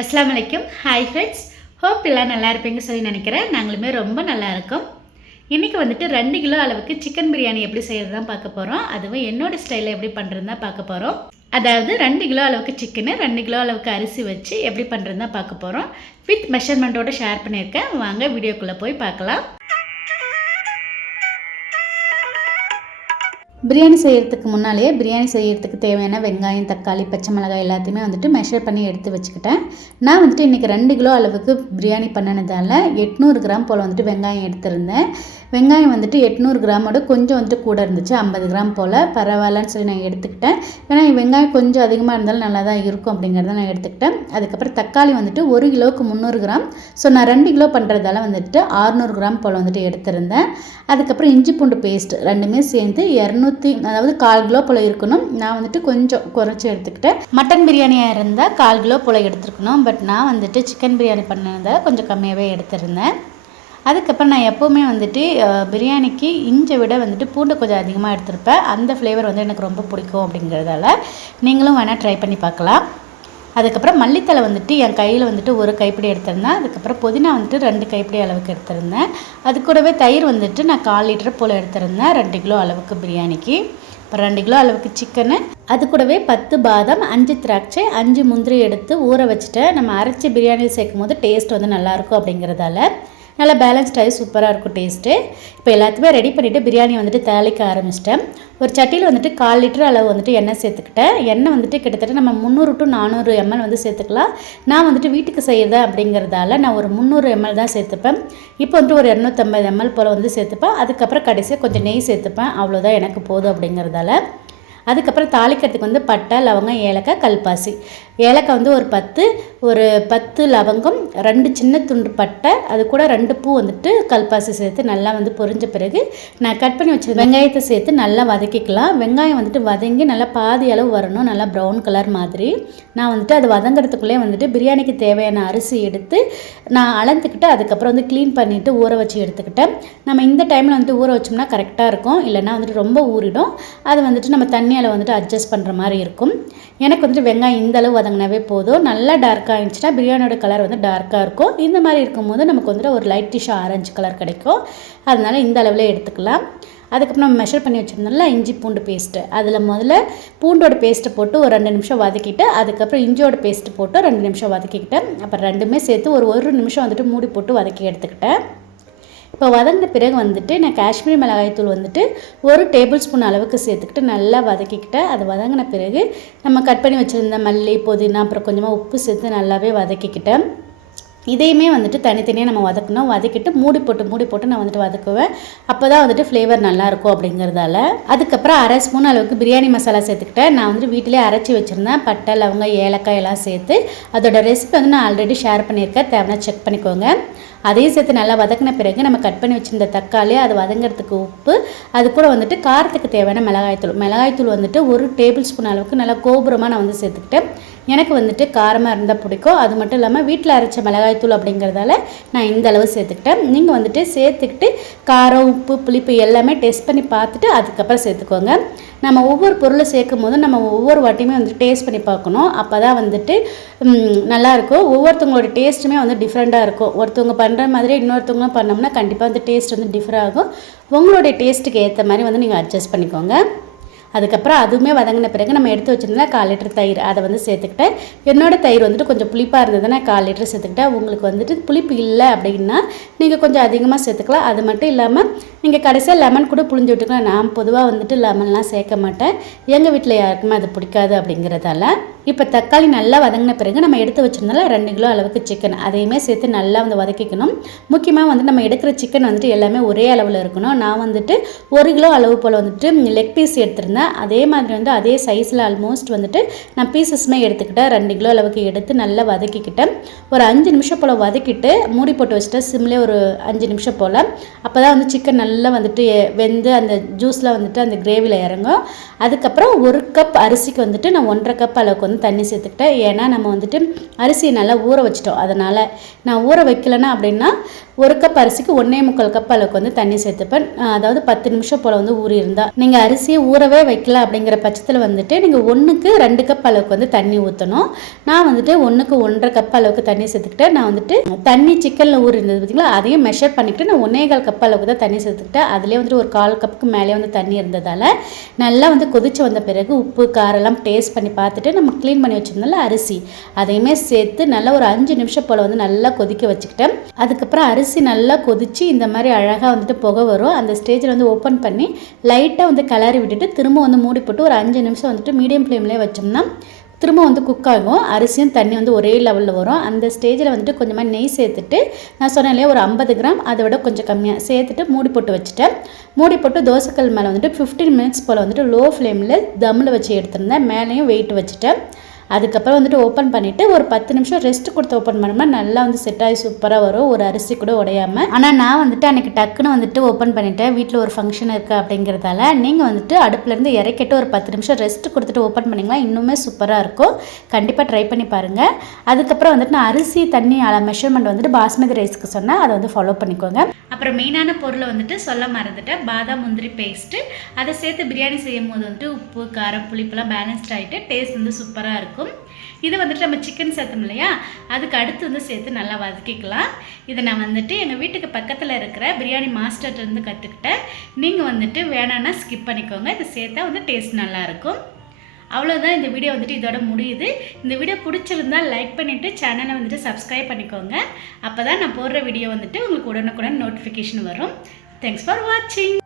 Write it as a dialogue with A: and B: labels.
A: அஸ்லாம் அலைக்கும். Hi friends hope எல்லாம் நல்லா இருப்பீங்க சொல்லி நினைக்கிறேன். நாங்களுமே ரொம்ப நல்லா இருக்கோம். இன்றைக்கி வந்துட்டு ரெண்டு கிலோ அளவுக்கு சிக்கன் பிரியாணி எப்படி செய்கிறது தான் பார்க்க போகிறோம் அதுவும் என்னோடய ஸ்டைலில் எப்படி பண்ணுறது தான் பார்க்க போகிறோம் அதாவது ரெண்டு கிலோ அளவுக்கு சிக்கனு ரெண்டு கிலோ அளவுக்கு அரிசி வச்சு எப்படி பண்ணுறது தான் பார்க்க போகிறோம் வித் மெஷர்மெண்ட்டோட ஷேர் பண்ணியிருக்கேன். வாங்க வீடியோக்குள்ளே போய் பார்க்கலாம். பிரியாணி செய்கிறதுக்கு முன்னாலேயே பிரியாணி செய்கிறதுக்கு தேவையான வெங்காயம் தக்காளி பச்சை மிளகாய் எல்லாத்தையுமே வந்துட்டு மெஷர் பண்ணி எடுத்து வச்சுக்கிட்டேன். நான் வந்துட்டு இன்றைக்கி ரெண்டு கிலோ அளவுக்கு பிரியாணி பண்ணினதால எட்நூறு கிராம் போல் வந்துட்டு வெங்காயம் எடுத்திருந்தேன். வெங்காயம் வந்துட்டு எட்நூறு கிராமோட கொஞ்சம் வந்துட்டு கூட இருந்துச்சு ஐம்பது கிராம் போல். பரவாயில்லன்னு சொல்லி நான் எடுத்துக்கிட்டேன். ஏன்னா வெங்காயம் கொஞ்சம் அதிகமாக இருந்தாலும் நல்லா தான் இருக்கும் அப்படிங்கிறத நான் எடுத்துக்கிட்டேன். அதுக்கப்புறம் தக்காளி வந்துட்டு ஒரு கிலோவுக்கு முந்நூறு கிராம். ஸோ நான் ரெண்டு கிலோ பண்ணுறதால வந்துட்டு ஆறுநூறு கிராம் போல் வந்துட்டு எடுத்திருந்தேன். அதுக்கப்புறம் இஞ்சி பூண்டு பேஸ்ட் ரெண்டுமே சேர்ந்து இரநூத்தி அதாவது கால் கிலோ போல் இருக்கணும். நான் வந்துட்டு கொஞ்சம் குறைச்சி எடுத்துக்கிட்டேன். மட்டன் பிரியாணியாக இருந்தால் கால் கிலோ போல் எடுத்துருக்கணும். பட் நான் வந்துட்டு சிக்கன் பிரியாணி பண்ணதை கொஞ்சம் கம்மியாகவே எடுத்திருந்தேன். அதுக்கப்புறம் நான் எப்போவுமே வந்துட்டு பிரியாணிக்கு இஞ்சை விட வந்துட்டு பூண்டு கொஞ்சம் அதிகமாக எடுத்திருப்பேன். அந்த ஃப்ளேவர் வந்து எனக்கு ரொம்ப பிடிக்கும் அப்படிங்கிறதால நீங்களும் வேணால் ட்ரை பண்ணி பார்க்கலாம். அதுக்கப்புறம் மல்லித்தலை வந்துட்டு என் கையில் வந்துட்டு ஒரு கைப்பிடி எடுத்திருந்தேன். அதுக்கப்புறம் புதினா வந்துட்டு ரெண்டு கைப்பிடி அளவுக்கு எடுத்திருந்தேன். அது கூடவே தயிர் வந்துட்டு நான் கால் லிட்டர் போல் எடுத்திருந்தேன். ரெண்டு கிலோ அளவுக்கு பிரியாணிக்கு. இப்போ ரெண்டு கிலோ அளவுக்கு சிக்கனு அது கூடவே பத்து பாதாம் அஞ்சு திராட்சை அஞ்சு முந்திரி எடுத்து ஊற வச்சுட்டேன் நம்ம அரைச்சி பிரியாணி சேர்க்கும் போது டேஸ்ட் வந்து நல்லாயிருக்கும் அப்படிங்கிறதால நல்லா பேலன்ஸ்டாகி சூப்பராக இருக்கும் டேஸ்ட்டு இப்போ எல்லாத்தையுமே ரெடி பண்ணிவிட்டு பிரியாணி வந்துட்டு தாளிக்க ஆரம்பிச்சிட்டேன். ஒரு சட்டியில் வந்துட்டு கால் லிட்டர் அளவு வந்துட்டு எண்ணெய் சேர்த்துக்கிட்டேன். எண்ணெய் வந்துட்டு கிட்டத்தட்ட நம்ம முந்நூறு டு நானூறு எம்எல் வந்து சேர்த்துக்கலாம். நான் வந்துட்டு வீட்டுக்கு செய்கிறதா அப்படிங்கிறதால நான் ஒரு முந்நூறு எம்எல் தான் சேர்த்துப்பேன். இப்போ வந்துட்டு ஒரு இரநூத்தம்பது எம்எல் போல் வந்து சேர்த்துப்பேன். அதுக்கப்புறம் கடைசியாக கொஞ்சம் நெய் சேர்த்துப்பேன். அவ்வளோதான் எனக்கு போதும் அப்படிங்கிறதால. அதுக்கப்புறம் தாளிக்கிறதுக்கு வந்து பட்டை லவங்கம் ஏலக்காய் கல்பாசி. ஏலக்காய் வந்து ஒரு பத்து ஒரு பத்து லவங்கம் ரெண்டு சின்ன துண்டு பட்டை அது கூட ரெண்டு பூ வந்துட்டு கல்பாசி சேர்த்து நல்லா வந்து பொரிஞ்ச பிறகு நான் கட் பண்ணி வச்சு வெங்காயத்தை சேர்த்து நல்லா வதக்கிக்கலாம். வெங்காயம் வந்துட்டு வதங்கி நல்லா பாதி அளவு வரணும் நல்லா ப்ரௌன் கலர் மாதிரி. நான் வந்துட்டு அது வதங்கிறதுக்குள்ளே வந்துட்டு பிரியாணிக்கு தேவையான அரிசி எடுத்து நான் அளந்துக்கிட்டு அதுக்கப்புறம் வந்து க்ளீன் பண்ணிவிட்டு ஊற வச்சு எடுத்துக்கிட்டேன். நம்ம இந்த டைமில் வந்துட்டு ஊற வச்சோம்னா கரெக்டாக இருக்கும். இல்லைன்னா வந்துட்டு ரொம்ப ஊறிடும். அது வந்துட்டு நம்ம தண்ணி தண்ணியால் வந்துட்டு அட்ஜஸ்ட் பண்ணுற மாதிரி இருக்கும். எனக்கு வந்துட்டு வெங்காயம் இந்தளவு வதங்கினாவே போதும். நல்லா டார்க்காக இருந்துச்சுன்னா பிரியாணியோட கலர் வந்து டார்க்காக இருக்கும். இந்த மாதிரி இருக்கும்போது நமக்கு வந்துட்டு ஒரு லைட்டிஷாக ஆரஞ்சு கலர் கிடைக்கும். அதனால இந்த அளவில் எடுத்துக்கலாம். அதுக்கப்புறம் நம்ம மெஷர் பண்ணி வச்சுருந்தோம்ல இஞ்சி பூண்டு பேஸ்ட்டு அதில் முதல்ல பூண்டோட பேஸ்ட்டை போட்டு ஒரு ரெண்டு நிமிஷம் வதக்கிட்டு அதுக்கப்புறம் இஞ்சியோட பேஸ்ட்டு போட்டு ரெண்டு நிமிஷம் வதக்கிக்கிட்டேன். அப்புறம் ரெண்டுமே சேர்த்து ஒரு ஒரு நிமிஷம் வந்துட்டு மூடி போட்டு வதக்கி எடுத்துக்கிட்டேன். இப்போ வதங்கின பிறகு வந்துட்டு நான் காஷ்மீரி மிளகாய்த்தூள் வந்துட்டு ஒரு டேபிள் ஸ்பூன் அளவுக்கு சேர்த்துக்கிட்டு நல்லா வதக்கிக்கிட்டேன் அது வதங்கின பிறகு நம்ம கட் பண்ணி வச்சுருந்த மல்லி புதினா அப்புறம் கொஞ்சமாக உப்பு சேர்த்து நல்லாவே வதக்கிக்கிட்டேன். இதையுமே வந்துட்டு தனித்தனியாக நம்ம வதக்கணும் வதக்கிட்டு மூடி போட்டு மூடி போட்டு நான் வந்துட்டு வதக்குவேன். அப்போ தான் வந்துட்டு ஃப்ளேவர் நல்லாயிருக்கும் அப்படிங்கிறதால. அதுக்கப்புறம் அரை ஸ்பூன் அளவுக்கு பிரியாணி மசாலா சேர்த்துக்கிட்டேன். நான் வந்துட்டு வீட்டிலே அரைச்சி வச்சுருந்தேன். பட்டை லவங்க ஏலக்காய் எல்லாம் சேர்த்து அதோட ரெசிபி வந்து நான் ஆல்ரெடி ஷேர் பண்ணியிருக்கேன். தேவைன்னா செக் பண்ணிக்கோங்க. அதையும் சேர்த்து நல்லா வதக்கின பிறகு நம்ம கட் பண்ணி வச்சுருந்த தக்காளி அது வதங்கிறதுக்கு உப்பு அது கூட வந்துட்டு காரத்துக்கு தேவையான மிளகாய்த்தூள். மிளகாய்த்தூள் வந்துட்டு ஒரு டேபிள் ஸ்பூன் அளவுக்கு நல்லா கோபுரமாக நான் வந்து சேர்த்துக்கிட்டேன். எனக்கு வந்துட்டு காரமாக இருந்தால் பிடிக்கும். அது மட்டும் இல்லாமல் வீட்டில் அரைச்ச மிளகாய்த்தூள் அப்படிங்கிறதால நான் இந்த அளவு சேர்த்துக்கிட்டேன். நீங்கள் வந்துட்டு சேர்த்துக்கிட்டு காரம் உப்பு புளிப்பு எல்லாமே டெஸ்ட் பண்ணி பார்த்துட்டு அதுக்கப்புறம் சேர்த்துக்கோங்க. நம்ம ஒவ்வொரு பொருளை சேர்க்கும் போது நம்ம ஒவ்வொரு வாட்டியுமே வந்துட்டு டேஸ்ட் பண்ணி பார்க்கணும். அப்போ தான் வந்துட்டு நல்லாயிருக்கும் ஒவ்வொருத்தவங்களோட டேஸ்ட்டுமே வந்து டிஃப்ரெண்ட்டாக இருக்கும். ஒருத்தவங்க பண்ணுற மாதிரி இன்னொருத்தவங்களும் பண்ணோம்னா கண்டிப்பாக வந்து டேஸ்ட் வந்து டிஃப்ரெண்ட் ஆகும். உங்களுடைய டேஸ்ட்டுக்கு ஏற்ற மாதிரி வந்து நீங்கள் அட்ஜஸ்ட் பண்ணிக்கோங்க. அதுக்கப்புறம் அதுவுமே வதங்கின பிறகு நம்ம எடுத்து வச்சிருந்தா கால் லிட்டர் தயிர். அதை வந்து சேர்த்துக்கிட்டேன். என்னோடய தயிர் வந்துட்டு கொஞ்சம் புளிப்பாக இருந்ததுன்னா கால் லிட்டர் சேர்த்துக்கிட்டேன். உங்களுக்கு வந்துட்டு புளிப்பு இல்லை அப்படின்னா நீங்கள் கொஞ்சம் அதிகமாக சேர்த்துக்கலாம். அது மட்டும் இல்லாமல் நீங்கள் கடைசியாக லெமன் கூட புளிஞ்சு விட்டுக்கலாம். நான் பொதுவாக வந்துட்டு லெமன்லாம் சேர்க்க மாட்டேன். எங்கள் வீட்டில் யாருக்குமே அது பிடிக்காது அப்படிங்கிறதால இப்போ தக்காளி நல்லா வதங்கின பிறகு நம்ம எடுத்து வச்சிருந்தால ரெண்டு கிலோ அளவுக்கு சிக்கன் அதையுமே சேர்த்து நல்லா வந்து வதக்கிக்கணும். முக்கியமாக வந்து நம்ம எடுக்கிற சிக்கன் வந்துட்டு எல்லாமே ஒரே அளவில் இருக்கணும். நான் வந்துட்டு ஒரு கிலோ அளவு போல் வந்துட்டு லெக் பீஸ் எடுத்திருந்தேன். அதே மாதிரி வந்து அதே சைஸில் ஆல்மோஸ்ட் வந்துட்டு நான் பீசஸ்மே எடுத்துக்கிட்டேன். ரெண்டு கிலோ அளவுக்கு எடுத்து நல்லா வதக்கிக்கிட்டேன். ஒரு அஞ்சு நிமிஷம் போல் வதக்கிட்டு மூடி போட்டு வச்சுட்டேன். சிம்லே ஒரு அஞ்சு நிமிஷம் போல். அப்போ தான் வந்து சிக்கன் நல்லா வந்துட்டு வெந்து அந்த ஜூஸில் வந்துட்டு அந்த கிரேவியில் இறங்கும். அதுக்கப்புறம் ஒரு கப் அரிசிக்கு வந்துட்டு நான் ஒன்றரை கப் அளவுக்கு வந்து வந்து தண்ணி சேர்த்துக்கிட்டேன் ஏன்னா நம்ம வந்துட்டு அரிசியை நல்லா ஊற வச்சிட்டோம். அதனால் நான் ஊற வைக்கலன்னா அப்படின்னா ஒரு கப் அரிசிக்கு ஒன்றே முக்கால் கப் அளவுக்கு வந்து தண்ணி சேர்த்துப்பேன். அதாவது பத்து நிமிஷம் போல் வந்து ஊறி இருந்தால் நீங்கள் அரிசியை ஊறவே வைக்கல அப்படிங்கிற பட்சத்தில் வந்துட்டு நீங்கள் ஒன்றுக்கு ரெண்டு கப் அளவுக்கு வந்து தண்ணி ஊற்றணும் நான் வந்துட்டு ஒன்றுக்கு ஒன்றரை கப் அளவுக்கு தண்ணி சேர்த்துக்கிட்டேன் நான் வந்துட்டு தண்ணி சிக்கனில் ஊறி இருந்தது பார்த்தீங்களா அதையும் மெஷர் பண்ணிக்கிட்டு நான் ஒன்றே கால் கப் அளவுக்கு தான் தண்ணி சேர்த்துக்கிட்டேன் அதுலேயே வந்துட்டு ஒரு கால் கப்புக்கு மேலே வந்து தண்ணி இருந்ததால் நல்லா வந்து கொதிச்சு வந்த பிறகு உப்பு காரெல்லாம் டேஸ்ட் பண்ணி பார்த்துட்டு நம்ம க்ளீன் பண்ணி வச்சிருந்தோம்ல அரிசி. அதையுமே சேர்த்து நல்லா ஒரு அஞ்சு நிமிஷம் போல் வந்து நல்லா கொதிக்க வச்சுக்கிட்டேன். அதுக்கப்புறம் அரிசி நல்லா கொதித்து இந்த மாதிரி அழகாக வந்துட்டு புகை வரும். அந்த ஸ்டேஜில் வந்து ஓப்பன் பண்ணி லைட்டாக வந்து கலரி விட்டுட்டு திரும்ப வந்து மூடி போட்டு ஒரு அஞ்சு நிமிஷம் வந்துட்டு மீடியம் ஃப்ளேம்லேயே வச்சோம்னா திரும்ப வந்து குக் ஆகும். அரிசியும் தண்ணி வந்து ஒரே லெவலில் வரும். அந்த ஸ்டேஜில் வந்துட்டு கொஞ்சமாக நெய் சேர்த்துட்டு நான் சொன்னேன் இல்லையா ஒரு ஐம்பது கிராம் அதை விட கொஞ்சம் கம்மியாக சேர்த்துட்டு மூடி போட்டு வச்சுட்டேன். மூடி போட்டு தோசைக்கல் மேலே வந்துட்டு ஃபிஃப்டீன் மினிட்ஸ் போல் வந்துட்டு லோ ஃப்ளேமில் தம்மில் வச்சு எடுத்திருந்தேன். மேலேயும் வெயிட் வச்சுட்டேன். அதுக்கப்புறம் வந்துட்டு ஓப்பன் பண்ணிவிட்டு ஒரு பத்து நிமிஷம் ரெஸ்ட் கொடுத்து ஓப்பன் பண்ணோம்னா நல்லா வந்து செட் ஆகி சூப்பராக வரும். ஒரு அரிசி கூட உடையாமல் ஆனால் நான் வந்துட்டு அன்றைக்கி டக்குன்னு வந்துட்டு ஓப்பன் பண்ணிட்டேன். வீட்டில் ஒரு ஃபங்க்ஷன் இருக்குது அப்படிங்கிறதால நீங்கள் வந்துட்டு அடுப்புலேருந்து இறக்கிட்டு ஒரு பத்து நிமிஷம் ரெஸ்ட் கொடுத்துட்டு ஓப்பன் பண்ணிங்களா இன்னுமே சூப்பராக இருக்கும். கண்டிப்பாக ட்ரை பண்ணி பாருங்கள் அதுக்கப்புறம் வந்துட்டு நான் அரிசி தண்ணி மெஷர்மெண்ட் வந்துட்டு பாஸ்மதி ரைஸ்க்கு சொன்னேன். அதை வந்து ஃபாலோ பண்ணிக்கோங்க. அப்புறம் மெயினான பொருளை வந்துட்டு சொல்ல மறந்துட்டேன். பாதாம் முந்திரி பேஸ்ட்டு அதை சேர்த்து பிரியாணி செய்யும் போது வந்துட்டு உப்பு காரம் புளிப்பெல்லாம் பேலன்ஸ்ட் ஆகிட்டு டேஸ்ட் வந்து சூப்பராக இருக்கும். இது வந்துட்டு நம்ம சிக்கன் சேர்த்தோம் இல்லையா? அதுக்கு அடுத்து வந்து சேர்த்து நல்லா வதக்கிக்கலாம். இதை நான் வந்துட்டு எங்கள் வீட்டுக்கு பக்கத்தில் இருக்கிற பிரியாணி மாஸ்டர்ட்ட இருந்து கற்றுக்கிட்டேன் நீங்கள் வந்துட்டு வேணான்னா ஸ்கிப் பண்ணிக்கோங்க. இதை சேர்த்தா வந்து டேஸ்ட் நல்லாயிருக்கும் அவ்வளோதான் இந்த வீடியோ வந்துட்டு இதோட முடியுது. இந்த வீடியோ பிடிச்சிருந்தா லைக் பண்ணிவிட்டு சேனலை வந்துட்டு சப்ஸ்கிரைப் பண்ணிக்கோங்க. அப்போ தான் நான் போடுற வீடியோ வந்துட்டு உங்களுக்கு உடனுக்குடன் நோட்டிஃபிகேஷன் வரும். தேங்க்ஸ் ஃபார் வாட்சிங்